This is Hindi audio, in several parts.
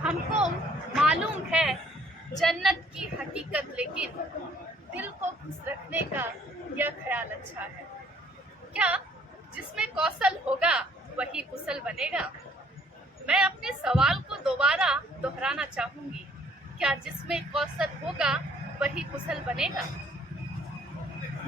हमको मालूम है जन्नत की हकीकत, लेकिन दिल को खुश रखने का यह ख्याल अच्छा है। क्या जिसमें कौशल होगा वही कुशल बनेगा? मैं अपने सवाल को दोबारा दोहराना चाहूंगी, क्या जिसमें कौशल होगा वही कुशल बनेगा?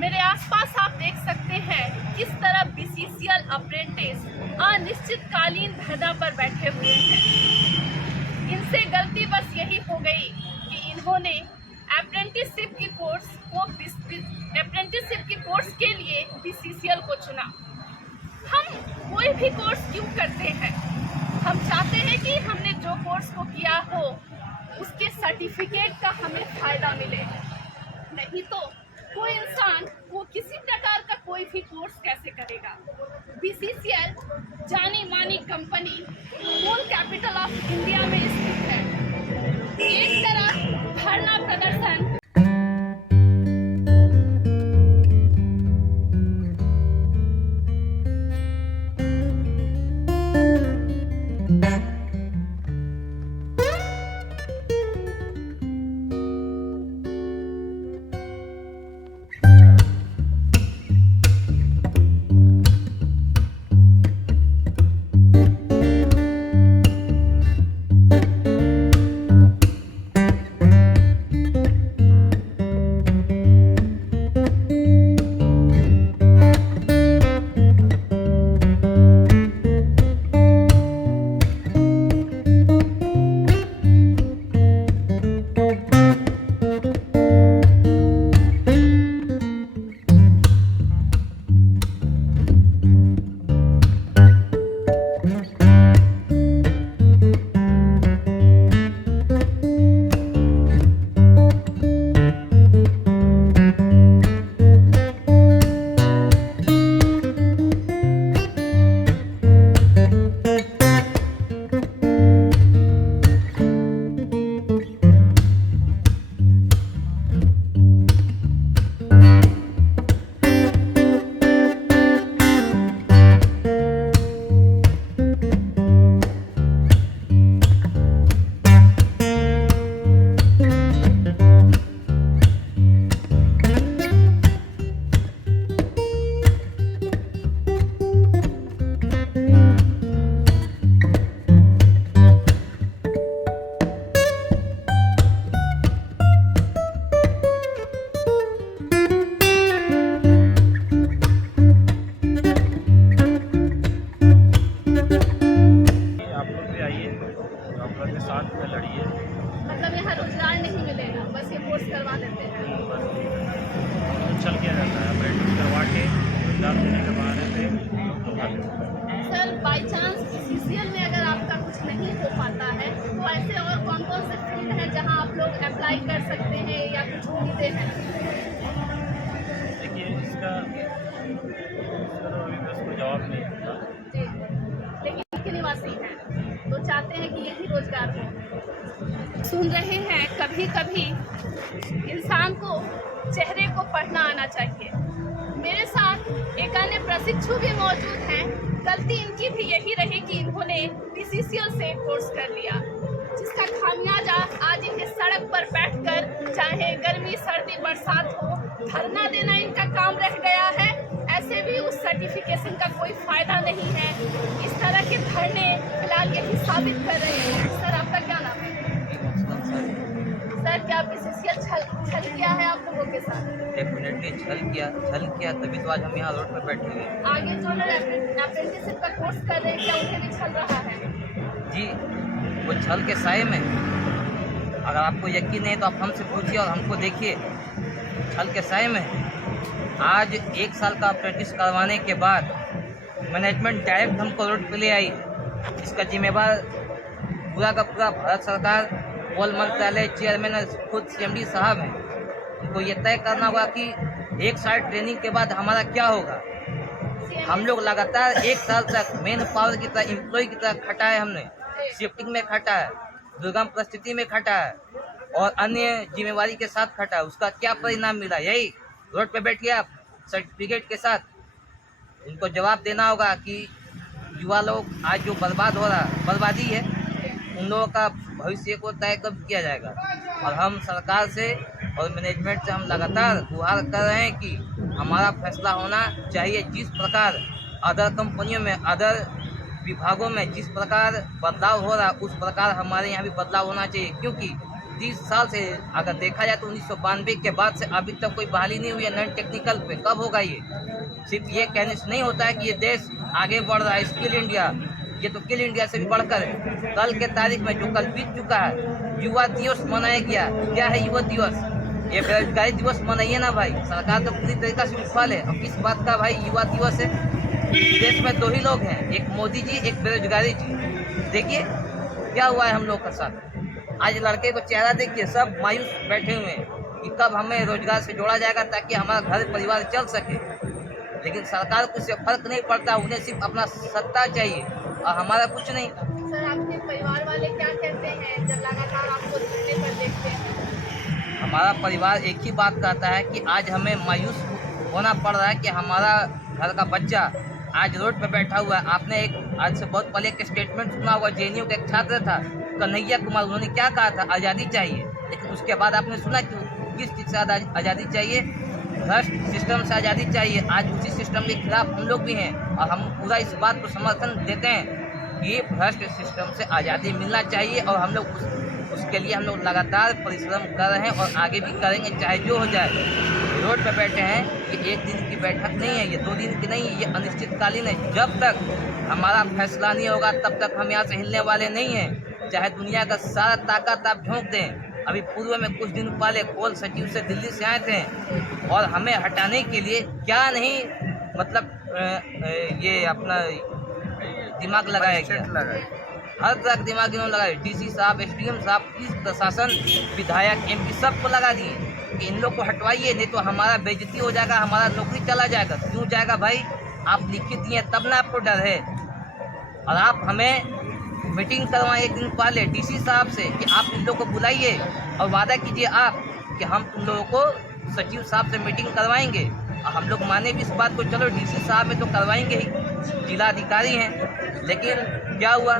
मेरे आसपास आप देख सकते हैं किस तरह बीसीसीएल अप्रेंटिस अनिश्चितकालीन धरना पर बैठे हुए हैं। इनसे गलती बस यही हो गई कि इन्होंने अप्रेंटिसशिप की कोर्स के लिए बीसीसीएल को चुना। हम कोई भी कोर्स क्यों करते हैं? हम चाहते हैं कि हमने जो कोर्स को किया हो उसके सर्टिफिकेट का हमें फायदा मिले, नहीं तो कोई इंसान वो किसी प्रकार का कोई भी कोर्स कैसे करेगा। बीसीसीएल जानी मानी company coal capital of India में स्थित है। एक तरफ धरना प्रदर्शन साथ में लड़िए। मतलब यहाँ रोजगार नहीं मिलेगा, बस ये कोर्स करवा देते हैं। चल किया जाता है, अप्रेंटिस करवा के रोजगार देने के बहाने से। सर बाई चांस बीसीसीएल में अगर आपका कुछ नहीं हो पाता है तो ऐसे और कौन कौन से फील्ड हैं जहाँ आप लोग अप्लाई कर सकते हैं या कुछ उम्मीदें हैं? देखिए इसका तो अभी बस कोई जवाब नहीं है जी, लेकिन के निवासी हैं तो चाहते हैं कि यही रोजगार हो। सुन रहे हैं, कभी कभी इंसान को चेहरे को पढ़ना आना चाहिए। मेरे साथ एक अन्य प्रशिक्षु भी मौजूद हैं। गलती इनकी भी यही रही कि इन्होंने बीसीसीएल से कोर्स कर लिया, जिसका खामियाजा आज इन्हें सड़क पर बैठकर, चाहे गर्मी सर्दी बरसात हो, धरना देना इनका काम रह गया है। ऐसे भी उस सर्टिफिकेशन का कोई फायदा नहीं है। इस तरह के धरने फिलहाल यही साबित कर रहे हैं। सर आपका क्या नाम है? सर क्या बीसीसीएल छल किया है आप लोगों के साथ? डेफिनेटली छल किया तभी तो आज हम यहाँ रोड पर बैठे हुए हैं। आगे जो लोग अप्रेंटिसशिप का कोर्स कर रहे हैं क्या उन्हें भी छल रहा है? जी, वो छल के साए में। अगर आपको यकीन नहीं तो आप हमसे पूछिए और हमको देखिए, छल के साए में। आज 1 साल का अप्रेंटिस करवाने के बाद मैनेजमेंट डायरेक्ट हमको रोड पे ले आई। इसका जिम्मेवार पूरा का पूरा भारत सरकार, कोल मंत्रालय, चेयरमैन और खुद CMD साहब हैं। उनको ये तय करना होगा कि 1 साल ट्रेनिंग के बाद हमारा क्या होगा। हम लोग लगातार 1 साल तक मेन पावर की तरह, एम्प्लॉय की तरह खटा है। हमने शिफ्टिंग में खटा है, दुर्गम परिस्थिति में खटा है और अन्य जिम्मेवारी के साथ खटा है। उसका क्या परिणाम मिला? यही रोड पे बैठिए आप सर्टिफिकेट के साथ। उनको जवाब देना होगा कि युवा लोग आज जो बर्बाद हो रहा, बर्बादी है, उन लोगों का भविष्य को तय कब किया जाएगा। और हम सरकार से और मैनेजमेंट से हम लगातार गुहार कर रहे हैं कि हमारा फैसला होना चाहिए। जिस प्रकार अदर कंपनियों में, अदर विभागों में जिस प्रकार बदलाव हो रहा, उस प्रकार हमारे यहाँ भी बदलाव होना चाहिए। क्योंकि 30 साल से अगर देखा जाए तो 1992 के बाद से अभी तक कोई बहाली नहीं हुई है नॉन टेक्निकल पे। कब होगा ये? सिर्फ ये कहने से नहीं होता है कि ये देश आगे बढ़ रहा है, स्किल इंडिया, ये तो किल इंडिया से भी बढ़कर है। कल के तारीख में जो कल बीत चुका है, युवा दिवस मनाया गया। क्या है युवा दिवस? ये बेरोजगारी दिवस मनाइए ना भाई। सरकार तो पूरी तरीका से विफल है। अब किस बात का भाई युवा दिवस है? देश में 2 ही लोग हैं, एक मोदी जी, एक बेरोजगारी जी। देखिए क्या हुआ है हम लोग के साथ। आज लड़के को चेहरा देखिए, सब मायूस बैठे हुए हैं कि कब हमें रोजगार से जोड़ा जाएगा ताकि हमारा घर परिवार चल सके। लेकिन सरकार को इससे फर्क नहीं पड़ता, उन्हें सिर्फ अपना सत्ता चाहिए और हमारा कुछ नहीं। सर, आपके परिवार वाले क्या कहते हैं जब लगातार आपको धरने पर देखते हैं? हमारा परिवार एक ही बात कहता है कि आज हमें मायूस होना पड़ रहा है कि हमारा घर का बच्चा आज रोड पर बैठा हुआ है। आपने एक आज से बहुत पहले एक स्टेटमेंट सुना होगा, JNU का एक छात्र था कन्हैया कुमार, उन्होंने क्या कहा था? आज़ादी चाहिए। लेकिन उसके बाद आपने सुना कि किस चीज़ से आज़ादी चाहिए? भ्रष्ट सिस्टम से आज़ादी चाहिए। आज उसी सिस्टम के खिलाफ हम लोग भी हैं और हम पूरा इस बात को समर्थन देते हैं कि भ्रष्ट सिस्टम से आज़ादी मिलना चाहिए। और हम लोग उसके लिए हम लोग लगातार परिश्रम कर रहे हैं और आगे भी करेंगे, चाहे जो हो जाए। रोड पे बैठे हैं, ये 1 दिन की बैठक नहीं है, ये 2 दिन की नहीं है, ये अनिश्चितकालीन है। जब तक हमारा फैसला नहीं होगा तब तक हम यहाँ से हिलने वाले नहीं हैं। चाहे दुनिया का सारा ताकत आप झोंक दें। अभी पूर्व में कुछ दिन पहले कोल सचिव से दिल्ली से आए थे और हमें हटाने के लिए क्या नहीं, मतलब ये अपना दिमाग लगाया गया, हर तरह का दिमाग इन्होंने लगाया। DC साहब, SDM साहब, पुलिस प्रशासन, विधायक, MP सबको लगा दिए कि इन लोग को हटवाइए, नहीं तो हमारा बेइज्जती हो जाएगा, हमारा नौकरी चला जाएगा। क्यों जाएगा भाई? आप लिखित दिए तब ना आपको डर है। और आप हमें मीटिंग करवाएं 1 दिन पहले DC साहब से कि आप इन लोगों को बुलाइए और वादा कीजिए आप कि हम तुम लोगों को सचिव साहब से मीटिंग करवाएंगे। और हम लोग माने भी इस बात को, चलो DC साहब में तो करवाएंगे ही, जिला अधिकारी हैं। लेकिन क्या हुआ?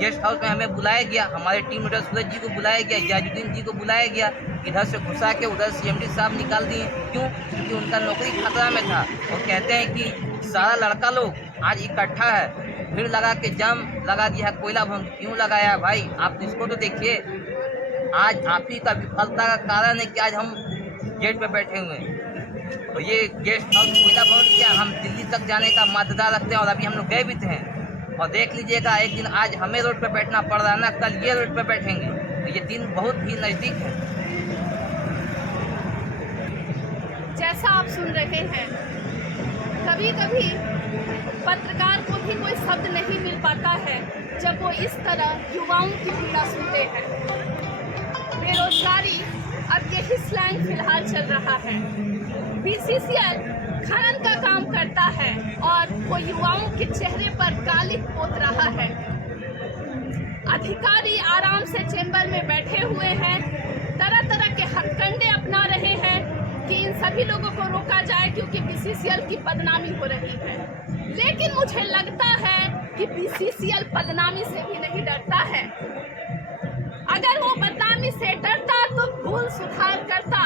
गेस्ट हाउस में हमें बुलाया गया, हमारे टीम लीडर सूरज जी को बुलाया गया, याजुद्दीन जी को बुलाया गया, इधर से घुसा के उधर CMD साहब निकाल दिए। क्यों? क्योंकि उनका नौकरी खतरा में था। और कहते हैं कि सारा लड़का लोग आज इकट्ठा है, भीड़ लगा के जाम लगा दिया है कोयला भवन। क्यों लगाया भाई? आप इसको तो देखिए। आज आप ही का विफलता का कारण है कि आज हम गेट पे बैठे हुए हैं। और ये गेस्ट हाउस कोयला भवन क्या, हम दिल्ली तक जाने का माध्यता रखते हैं और अभी हम लोग गए भी थे। और देख लीजिएगा, एक दिन आज हमें रोड पे बैठना पड़ रहा है ना, कल ये रोड पे बैठेंगे। तो ये दिन बहुत ही नज़दीक है। जैसा आप सुन रहे हैं, कभी कभी पत्रकार को भी कोई शब्द नहीं मिल पाता है जब वो इस तरह युवाओं की पीड़ा सुनते हैं। बेरोजगारी अब यही स्लैंग फिलहाल चल रहा है। BCCL खनन का काम करता है और वो युवाओं के चेहरे पर कालिख पोत रहा है। अधिकारी आराम से चेंबर में बैठे हुए हैं, तरह तरह के हथकंडे अपना रहे हैं कि इन सभी लोगों को रोका जाए, क्योंकि BCCL की बदनामी हो रही है। लेकिन मुझे लगता है कि BCCL बदनामी से भी नहीं डरता है। अगर वो बदनामी से डरता तो भूल सुधार करता।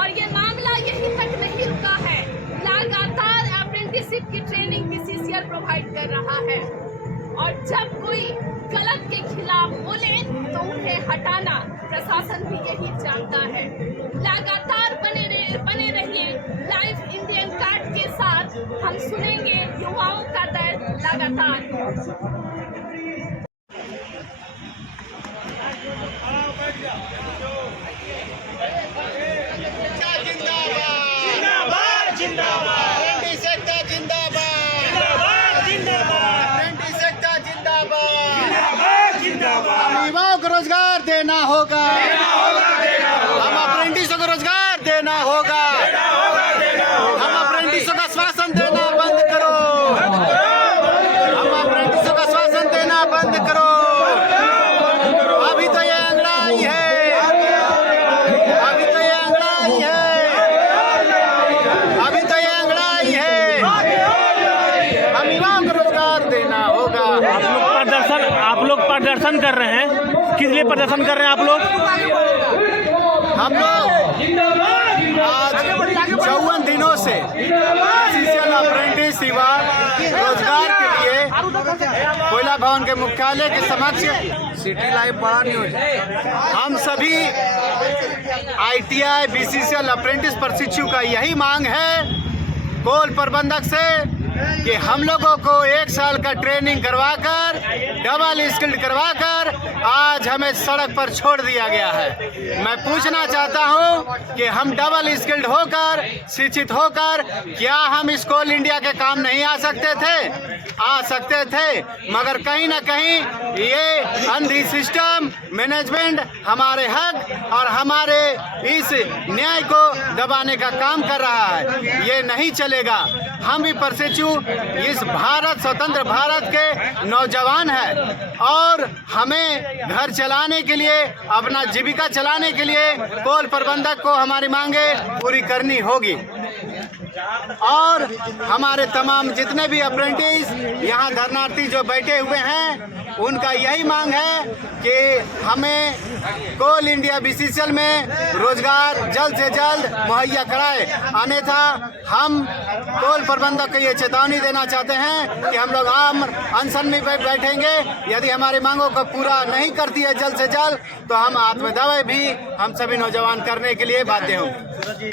और ये मामला यहीं तक नहीं रुका है, लगातार अप्रेंटिसशिप की ट्रेनिंग BCCL प्रोवाइड कर रहा है। और जब कोई गलत के खिलाफ बोले तो उन्हें हटाना प्रशासन भी यही जानता है। लगातार बने रहिए लाइव इंडियन कार्ड के साथ। हम सुनेंगे युवाओं का दर्द लगातार। जिंदाबाद जिंदाबाद को रोजगार देना होगा, हम अप्रेंटिसों को रोजगार देना होगा, हम अप्रेंटिसों का श्वासन देना बंद करो, हम अप्रेंटिसों का श्वासन देना बंद करो। अभी तो ये अंगड़ाई है, अभी तो ये अंगड़ाई है, अभी तो ये अंगड़ाई है। हम युवाओं को रोजगार देना होगा। आप लोग प्रदर्शन कर रहे हैं, किस लिए प्रदर्शन कर रहे हैं आप लोग? हम लोग आज 54 दिनों से सीसीएल अप्रेंटिस युवा रोजगार के लिए कोयला भवन के मुख्यालय के समक्ष सिटी लाइव बड़ा न्यूज हम सभी ITI BCCL अप्रेंटिस प्रशिक्षु का यही मांग है कोल प्रबंधक से कि हम लोगों को 1 साल का ट्रेनिंग करवाकर डबल स्किल्ड करवाकर आज हमें सड़क पर छोड़ दिया गया है। मैं पूछना चाहता हूं कि हम डबल स्किल्ड होकर शिक्षित होकर क्या हम इस कोल इंडिया के काम नहीं आ सकते थे? आ सकते थे, मगर कहीं ना कहीं ये अंधी सिस्टम मैनेजमेंट हमारे हक और हमारे इस न्याय को दबाने का काम कर रहा है। ये नहीं चलेगा। हम भी प्रशिक्षु इस भारत स्वतंत्र भारत के नौजवान हैं और हमें घर चलाने के लिए अपना जीविका चलाने के लिए कोल प्रबंधक को हमारी मांगे पूरी करनी होगी। और हमारे तमाम जितने भी अप्रेंटिस यहाँ धरनार्थी जो बैठे हुए हैं उनका यही मांग है कि हमें कोल इंडिया BCCL में रोजगार जल्द से जल्द मुहैया कराए, अन्यथा हम कोल प्रबंधक को ये चेतावनी देना चाहते हैं कि हम लोग आम अनशन में बैठेंगे। यदि हमारी मांगों को पूरा नहीं करती है जल्द से जल्द तो हम आत्मदावा भी हम सभी नौजवान करने के लिए बाध्य होंगे।